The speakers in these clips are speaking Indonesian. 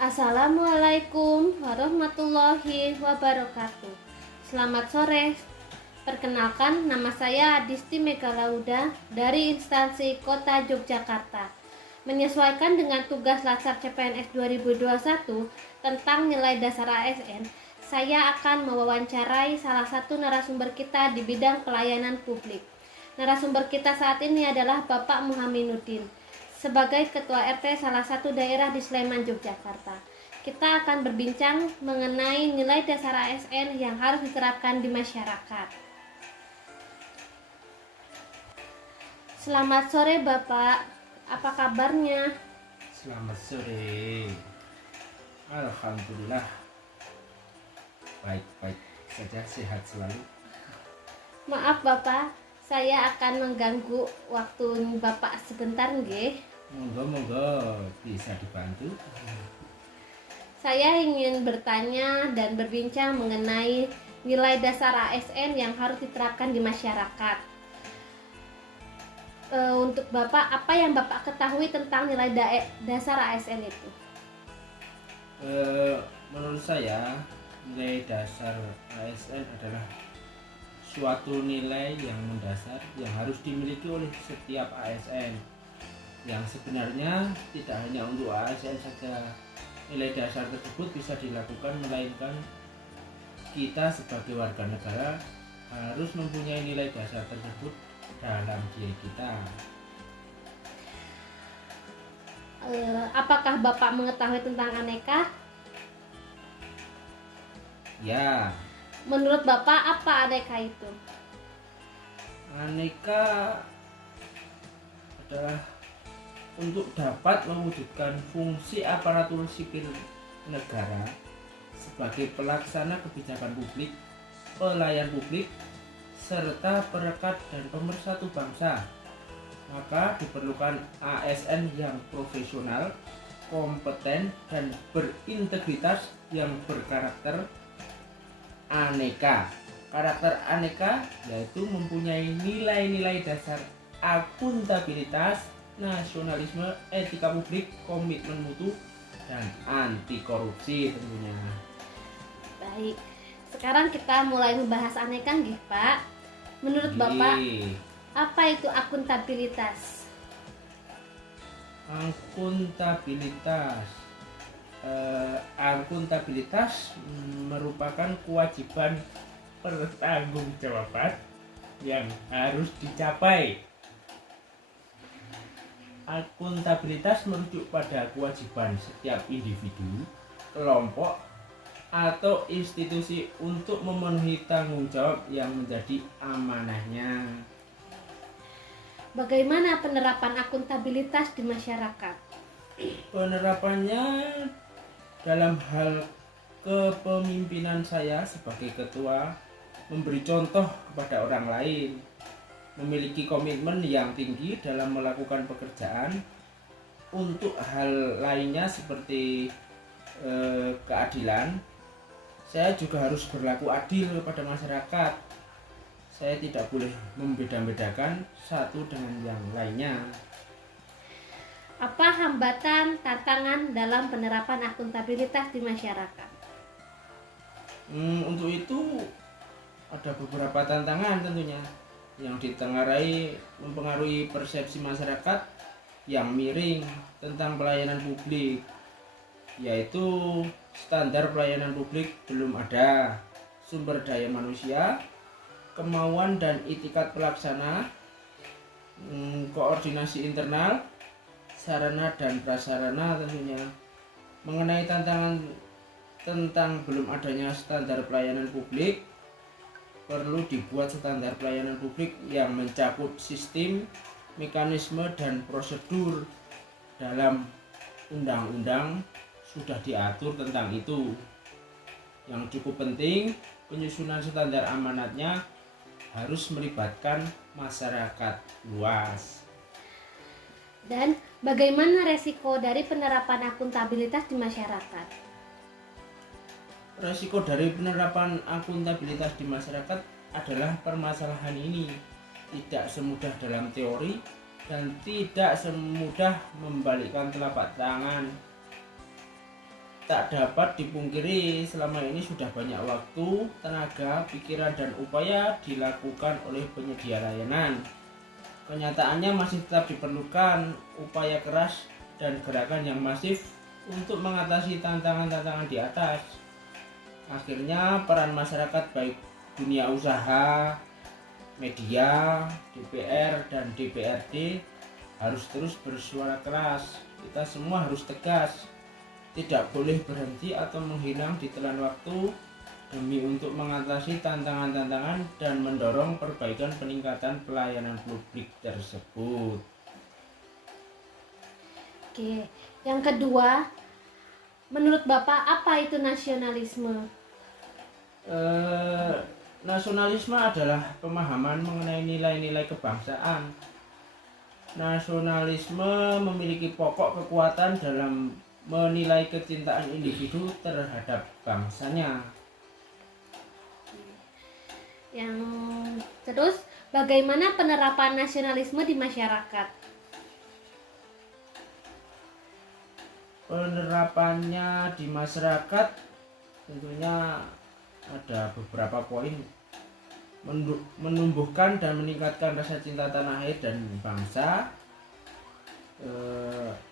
Assalamualaikum warahmatullahi wabarakatuh. Selamat sore. Perkenalkan, nama saya Adisti Megalauda dari instansi Kota Yogyakarta. Menyesuaikan dengan tugas Latsar CPNS 2021 tentang nilai dasar ASN, saya akan mewawancarai salah satu narasumber kita di bidang pelayanan publik. Narasumber kita saat ini adalah Bapak Muhaminuddin, sebagai Ketua RT salah satu daerah di Sleman, Yogyakarta. Kita akan berbincang mengenai nilai dasar ASN yang harus diterapkan di masyarakat. Selamat sore Bapak, apa kabarnya? Selamat sore. Alhamdulillah baik-baik saja, sehat selalu. Maaf Bapak, saya akan mengganggu waktu Bapak sebentar nggih. Monggo bisa dibantu. Saya ingin bertanya dan berbincang mengenai nilai dasar ASN yang harus diterapkan di masyarakat. Untuk Bapak, apa yang Bapak ketahui tentang nilai dasar ASN itu? Menurut saya, nilai dasar ASN adalah suatu nilai yang mendasar yang harus dimiliki oleh setiap ASN, yang sebenarnya tidak hanya untuk ASN saja. Nilai dasar tersebut bisa dilakukan, melainkan kita sebagai warga negara harus mempunyai nilai dasar tersebut dalam diri kita. Apakah Bapak mengetahui tentang aneka? Ya, Menurut Bapak, apa aneka itu? aneka adalah untuk dapat mewujudkan fungsi aparatur sipil negara sebagai pelaksana kebijakan publik, pelayan publik, serta perekat dan pemersatu bangsa. Maka diperlukan ASN yang profesional, kompeten, dan berintegritas yang berkarakter aneka. Karakter aneka yaitu mempunyai nilai-nilai dasar akuntabilitas, nasionalisme, etika publik, komitmen mutu, dan anti korupsi tentunya. Baik, sekarang kita mulai membahas aneka nggih Pak. Menurut Bapak, apa itu akuntabilitas? Akuntabilitas akuntabilitas merupakan kewajiban pertanggungjawaban yang harus dicapai. Akuntabilitas merujuk pada kewajiban setiap individu, kelompok, atau institusi untuk memenuhi tanggung jawab yang menjadi amanahnya. Bagaimana penerapan akuntabilitas di masyarakat? Penerapannya dalam hal kepemimpinan saya sebagai ketua, memberi contoh kepada orang lain, memiliki komitmen yang tinggi dalam melakukan pekerjaan. Untuk hal lainnya seperti keadilan, saya juga harus berlaku adil kepada masyarakat. Saya tidak boleh membeda-bedakan satu dengan yang lainnya. Apa hambatan, tantangan dalam penerapan akuntabilitas di masyarakat? Untuk itu ada beberapa tantangan tentunya yang mempengaruhi persepsi masyarakat yang miring tentang pelayanan publik, yaitu standar pelayanan publik belum ada, sumber daya manusia, kemauan dan itikat pelaksana, koordinasi internal, sarana dan prasarana tentunya. Mengenai tantangan tentang belum adanya standar pelayanan publik, perlu dibuat standar pelayanan publik yang mencakup sistem, mekanisme, dan prosedur. Dalam undang-undang sudah diatur tentang itu. Yang cukup penting, penyusunan standar amanatnya harus melibatkan masyarakat luas. Dan bagaimana resiko dari penerapan akuntabilitas di masyarakat? Resiko dari penerapan akuntabilitas di masyarakat adalah permasalahan ini tidak semudah dalam teori dan tidak semudah membalikkan telapak tangan. tak dapat dipungkiri selama ini sudah banyak waktu, tenaga, pikiran, dan upaya dilakukan oleh penyedia layanan. Kenyataannya masih tetap diperlukan upaya keras dan gerakan yang masif untuk mengatasi tantangan-tantangan di atas. Akhirnya peran masyarakat baik dunia usaha, media, DPR, dan DPRD harus terus bersuara keras. Kita semua harus tegas, tidak boleh berhenti atau menghilang di telan waktu demi untuk mengatasi tantangan-tantangan dan mendorong perbaikan peningkatan pelayanan publik tersebut. Oke, yang kedua, menurut Bapak apa itu nasionalisme? Nasionalisme adalah pemahaman mengenai nilai-nilai kebangsaan. Nasionalisme memiliki pokok kekuatan dalam menilai kecintaan individu terhadap bangsanya. Yang terus, bagaimana penerapan nasionalisme di masyarakat? Penerapannya di masyarakat tentunya ada beberapa poin. Menumbuhkan dan meningkatkan rasa cinta tanah air dan bangsa,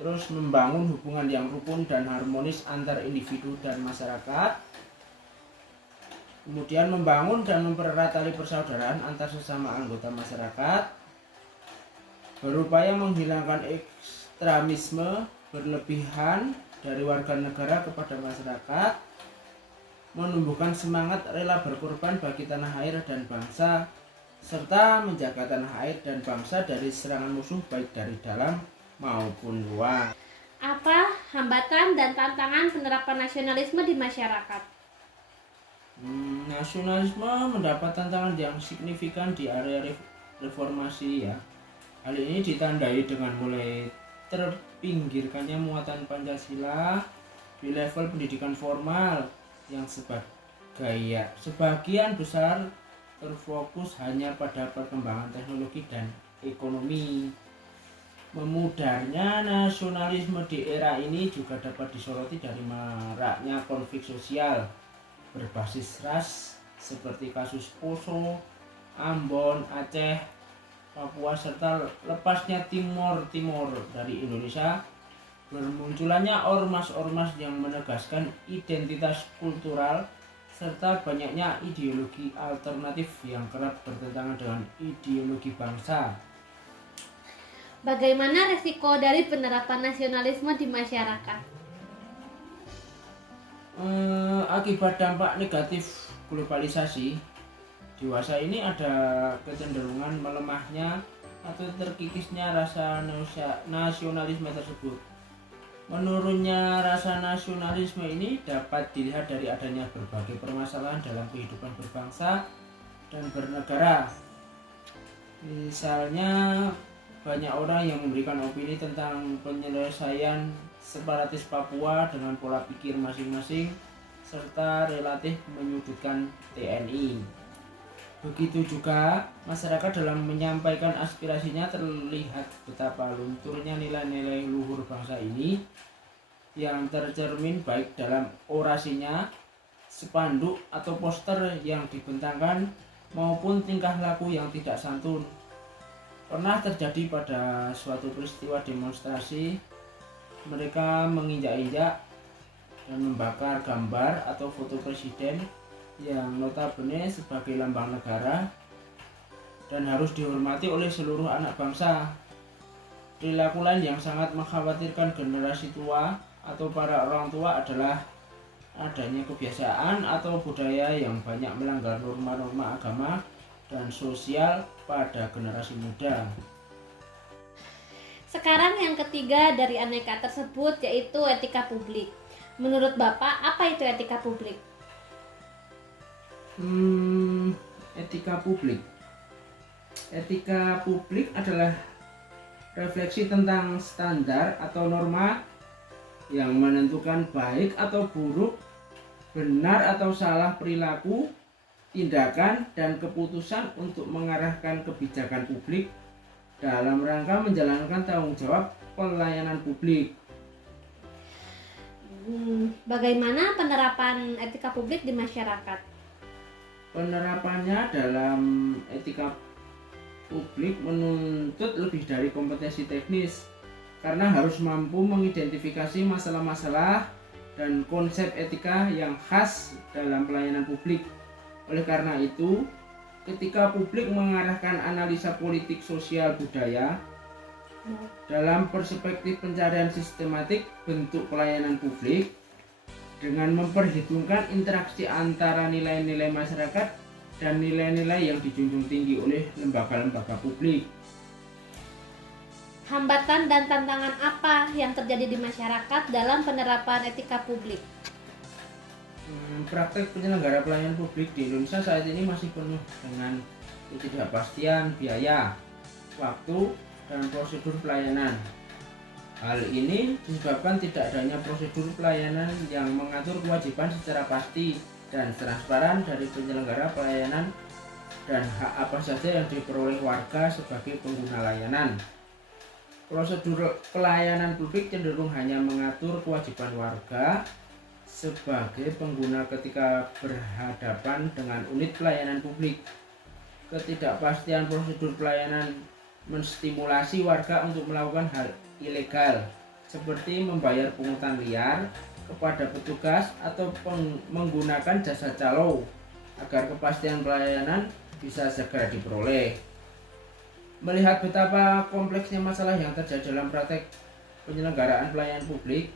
terus membangun hubungan yang rukun dan harmonis antar individu dan masyarakat, kemudian membangun dan mempererat tali persaudaraan antar sesama anggota masyarakat, berupaya menghilangkan ekstremisme berlebihan dari warga negara kepada masyarakat, menumbuhkan semangat rela berkorban bagi tanah air dan bangsa, serta menjaga tanah air dan bangsa dari serangan musuh baik dari dalam maupun luar. Apa hambatan dan tantangan penerapan nasionalisme di masyarakat? Nasionalisme mendapat tantangan yang signifikan di area reformasi ya. Hal ini ditandai dengan mulai terpinggirkannya muatan Pancasila di level pendidikan formal yang sebagian besar terfokus hanya pada perkembangan teknologi dan ekonomi. Memudarnya nasionalisme di era ini juga dapat disoroti dari maraknya konflik sosial berbasis ras seperti kasus Poso, Ambon, Aceh, Papua, serta lepasnya Timor dari Indonesia. Bermunculannya ormas-ormas yang menegaskan identitas kultural serta banyaknya ideologi alternatif yang kerap bertentangan dengan ideologi bangsa. Bagaimana resiko dari penerapan nasionalisme di masyarakat? Akibat dampak negatif globalisasi, dewasa ini ada kecenderungan melemahnya atau terkikisnya rasa nasionalisme tersebut. Menurunnya rasa nasionalisme ini dapat dilihat dari adanya berbagai permasalahan dalam kehidupan berbangsa dan bernegara. Misalnya, banyak orang yang memberikan opini tentang penyelesaian separatis Papua dengan pola pikir masing-masing, serta relatif menyudutkan TNI. Begitu juga masyarakat dalam menyampaikan aspirasinya terlihat betapa lunturnya nilai-nilai luhur bangsa ini yang tercermin baik dalam orasinya, spanduk atau poster yang dibentangkan maupun tingkah laku yang tidak santun. Pernah terjadi pada suatu peristiwa demonstrasi, mereka menginjak-injak dan membakar gambar atau foto presiden yang notabene sebagai lambang negara dan harus dihormati oleh seluruh anak bangsa. Perilaku lain yang sangat mengkhawatirkan generasi tua atau para orang tua adalah adanya kebiasaan atau budaya yang banyak melanggar norma-norma agama dan sosial pada generasi muda. Sekarang yang ketiga dari aneka tersebut yaitu etika publik. Menurut Bapak, apa itu etika publik? Etika publik. Etika publik adalah refleksi tentang standar atau norma yang menentukan baik atau buruk, benar atau salah perilaku, tindakan, dan keputusan untuk mengarahkan kebijakan publik dalam rangka menjalankan tanggung jawab pelayanan publik. Bagaimana penerapan etika publik di masyarakat? Penerapannya dalam etika publik menuntut lebih dari kompetensi teknis, karena harus mampu mengidentifikasi masalah-masalah dan konsep etika yang khas dalam pelayanan publik. Oleh karena itu, etika publik mengarahkan analisa politik, sosial, budaya dalam perspektif pencarian sistematik bentuk pelayanan publik dengan memperhitungkan interaksi antara nilai-nilai masyarakat dan nilai-nilai yang dijunjung tinggi oleh lembaga-lembaga publik. Hambatan dan tantangan apa yang terjadi di masyarakat dalam penerapan etika publik? Praktek penyelenggara pelayanan publik di Indonesia saat ini masih penuh dengan ketidakpastian biaya, waktu, dan prosedur pelayanan. Hal ini disebabkan tidak adanya prosedur pelayanan yang mengatur kewajiban secara pasti dan transparan dari penyelenggara pelayanan dan hak apa saja yang diperoleh warga sebagai pengguna layanan. Prosedur pelayanan publik cenderung hanya mengatur kewajiban warga sebagai pengguna ketika berhadapan dengan unit pelayanan publik. Ketidakpastian prosedur pelayanan menstimulasi warga untuk melakukan hal ilegal seperti membayar pungutan liar kepada petugas atau menggunakan jasa calo agar kepastian pelayanan bisa segera diperoleh. Melihat betapa kompleksnya masalah yang terjadi dalam praktek penyelenggaraan pelayanan publik,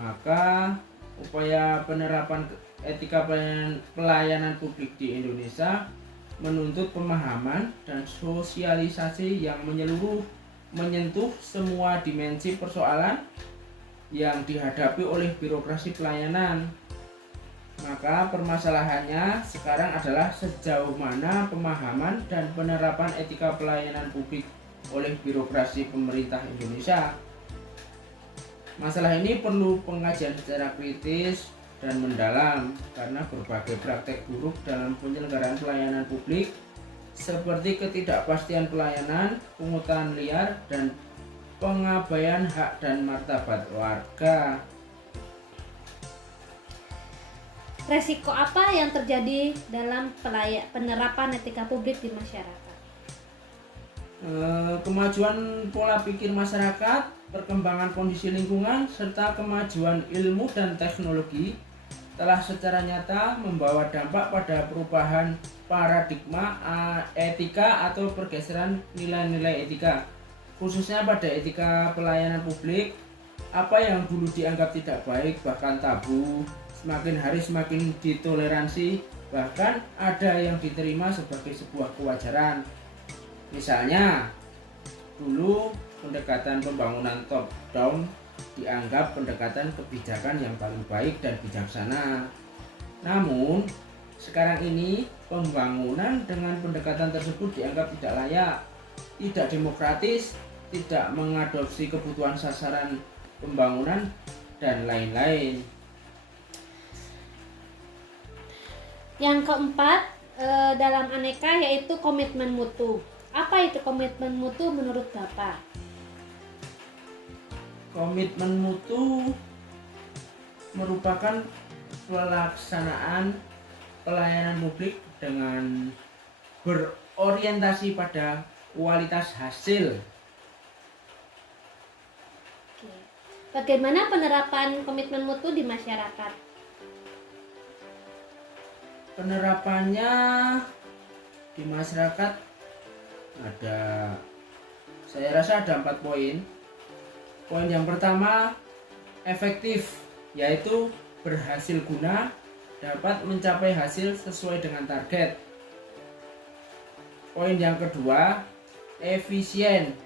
maka upaya penerapan etika pelayanan publik di Indonesia menuntut pemahaman dan sosialisasi yang menyeluruh, menyentuh semua dimensi persoalan yang dihadapi oleh birokrasi pelayanan. Maka permasalahannya sekarang adalah sejauh mana pemahaman dan penerapan etika pelayanan publik oleh birokrasi pemerintah Indonesia. Masalah ini perlu pengkajian secara kritis dan mendalam karena berbagai praktek buruk dalam penyelenggaraan pelayanan publik seperti ketidakpastian pelayanan, pungutan liar, dan pengabaian hak dan martabat warga. Resiko apa yang terjadi dalam penerapan etika publik di masyarakat? Kemajuan pola pikir masyarakat, perkembangan kondisi lingkungan, serta kemajuan ilmu dan teknologi telah secara nyata membawa dampak pada perubahan paradigma etika atau pergeseran nilai-nilai etika, khususnya pada etika pelayanan publik. Apa yang dulu dianggap tidak baik bahkan tabu, semakin hari semakin ditoleransi, bahkan ada yang diterima sebagai sebuah kewajaran. Misalnya, dulu pendekatan pembangunan top down dianggap pendekatan kebijakan yang paling baik dan bijaksana. Namun, sekarang ini pembangunan dengan pendekatan tersebut dianggap tidak layak, tidak demokratis, tidak mengadopsi kebutuhan sasaran pembangunan, dan lain-lain. Yang keempat, dalam aneka yaitu komitmen mutu. Apa itu komitmen mutu menurut Bapak? Komitmen mutu merupakan pelaksanaan pelayanan publik dengan berorientasi pada kualitas hasil. Bagaimana penerapan komitmen mutu di masyarakat? Penerapannya di masyarakat saya rasa ada 4 poin. Poin yang pertama, efektif, yaitu berhasil guna, dapat mencapai hasil sesuai dengan target. Poin yang kedua, efisien,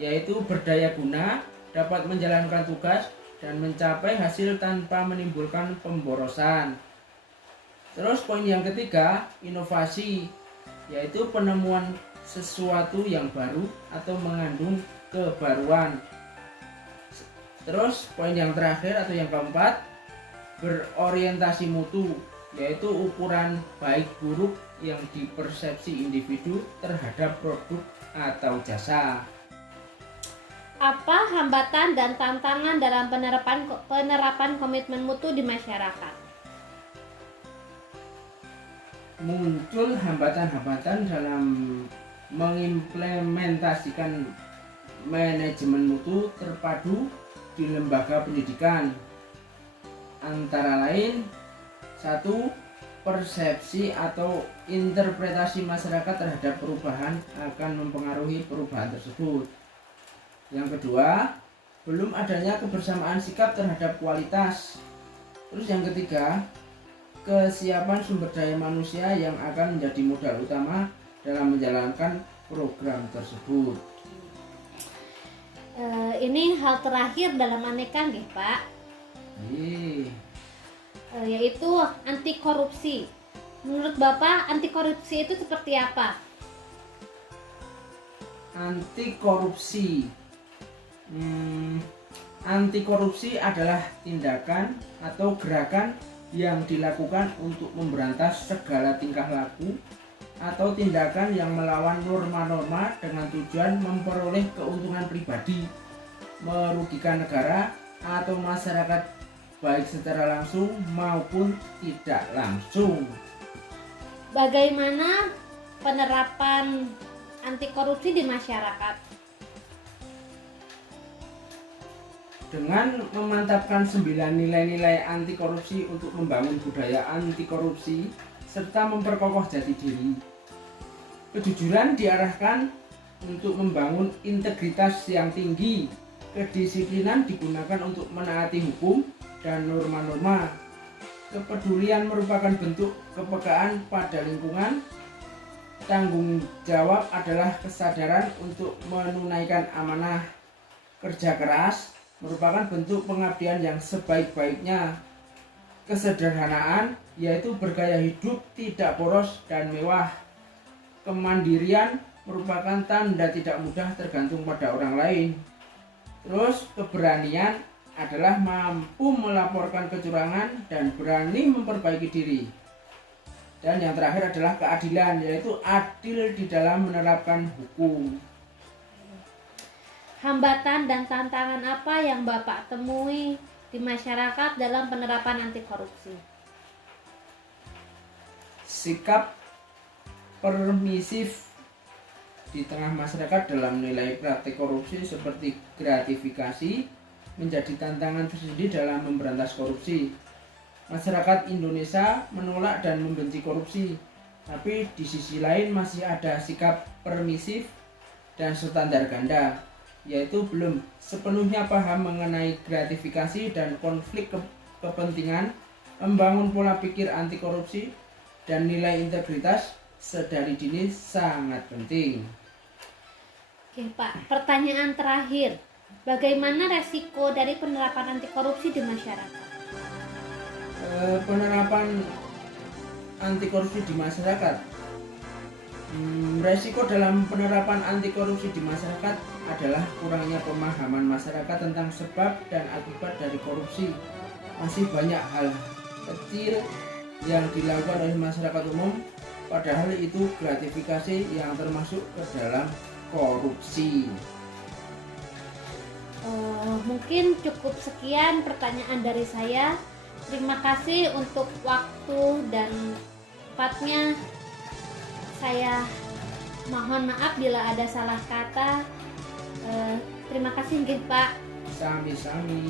yaitu berdaya guna, dapat menjalankan tugas dan mencapai hasil tanpa menimbulkan pemborosan. Terus poin yang ketiga, inovasi, yaitu penemuan sesuatu yang baru atau mengandung kebaruan. Terus poin yang terakhir atau yang keempat, berorientasi mutu, yaitu ukuran baik buruk yang dipersepsi individu terhadap produk atau jasa. Apa hambatan dan tantangan dalam penerapan komitmen mutu di masyarakat? Muncul hambatan-hambatan dalam mengimplementasikan manajemen mutu terpadu di lembaga pendidikan, antara lain: 1. Persepsi atau interpretasi masyarakat terhadap perubahan akan mempengaruhi perubahan tersebut. Yang kedua, belum adanya kebersamaan sikap terhadap kualitas. Terus yang ketiga, kesiapan sumber daya manusia yang akan menjadi modal utama dalam menjalankan program tersebut. Ini hal terakhir dalam aneka nggih, Pak. Yaitu anti korupsi. Menurut Bapak, anti korupsi itu seperti apa? Anti korupsi. Anti korupsi adalah tindakan atau gerakan yang dilakukan untuk memberantas segala tingkah laku atau tindakan yang melawan norma-norma dengan tujuan memperoleh keuntungan pribadi, merugikan negara atau masyarakat baik secara langsung maupun tidak langsung. Bagaimana penerapan anti korupsi di masyarakat? Dengan memantapkan 9 nilai-nilai anti korupsi untuk membangun budaya anti korupsi serta memperkokoh jati diri. Kejujuran diarahkan untuk membangun integritas yang tinggi. Kedisiplinan digunakan untuk menaati hukum dan norma-norma. Kepedulian merupakan bentuk kepekaan pada lingkungan. Tanggung jawab adalah kesadaran untuk menunaikan amanah. Kerja keras merupakan bentuk pengabdian yang sebaik-baiknya. Kesederhanaan yaitu bergaya hidup tidak boros dan mewah. Kemandirian merupakan tanda tidak mudah tergantung pada orang lain. Terus keberanian adalah mampu melaporkan kecurangan dan berani memperbaiki diri. Dan yang terakhir adalah keadilan, yaitu adil di dalam menerapkan hukum. Hambatan dan tantangan apa yang Bapak temui di masyarakat dalam penerapan anti korupsi? Sikap permisif di tengah masyarakat dalam nilai praktik korupsi seperti gratifikasi menjadi tantangan tersendiri dalam memberantas korupsi. Masyarakat Indonesia menolak dan membenci korupsi, tapi di sisi lain masih ada sikap permisif dan standar ganda, yaitu belum sepenuhnya paham mengenai gratifikasi dan konflik kepentingan, membangun pola pikir anti korupsi dan nilai integritas sedari dini sangat penting. Oke Pak, pertanyaan terakhir. Bagaimana resiko dari penerapan anti korupsi di masyarakat? Penerapan anti korupsi di masyarakat. Resiko dalam penerapan anti korupsi di masyarakat adalah kurangnya pemahaman masyarakat tentang sebab dan akibat dari korupsi. Masih banyak hal kecil yang dilakukan oleh masyarakat umum, padahal itu gratifikasi yang termasuk ke dalam korupsi. Mungkin cukup sekian pertanyaan dari saya. Terima kasih untuk waktu dan tempatnya. Saya mohon maaf bila ada salah kata. Terima kasih nggih Pak. Sami-sami.